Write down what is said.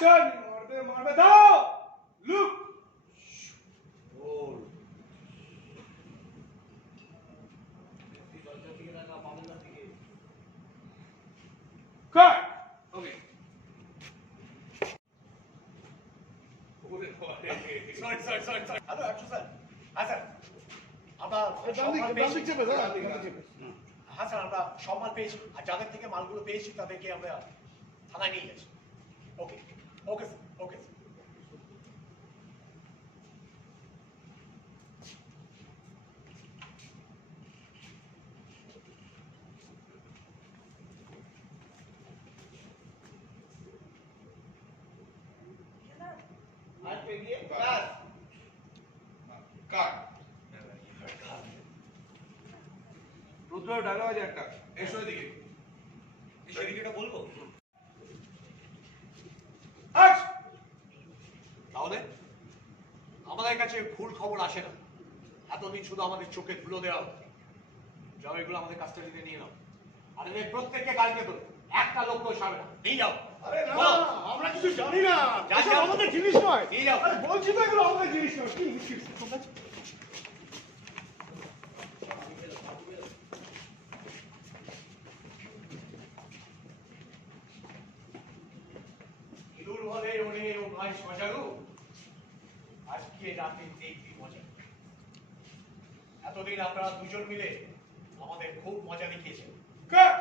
Action! মারবে মারবে দাও! লুক! রোল। কাট! ওকে। সরি। Hello action sir. হ্যাঁ স্যার। আমরা সম্মান পেয়েছি। হ্যাঁ স্যার, আমরা সম্মান পেয়েছি আর যাদের থেকে মালগুলো পেয়েছি তাদেরকে আমরা থানায় নিয়ে গেছি। ওকে ওকে স্যার, ওকে স্যার। আর পেরিয়ে ক্লাস কাট! রুদ্র ডায়লগ আছে একটা। এসো এদিকে। সেদিকে এটা বলবো অ্যাকশন! তাহলে আমাদের কাছে ভুল খবর আসে না। এতদিন শুধু আমাদের চোখে ধুলো দেওয়া হতো। যাও এগুলো আমাদের কাস্টাডিতে নিয়ে নাও। আর এদের প্রত্যেককে কালকে তো একটা লোক তো ছাড়বে না। নিয়ে যাও। আরে না, বলো। আমরা কিছু জানি না। যা, এসব যা। আমাদের জিনিস নয়। নিয়ে যাও। আরে বলছি তো এগুলো আমাদের জিনিস নয়। কি মুশকিল? ইঁদুর বলে ওরে ও ভাই সজারু, আজকে রাতে দেখবি মজা। এতদিন আপনারা দুজন মিলে আমাদের খুব মজা দেখিয়েছেন। কাট!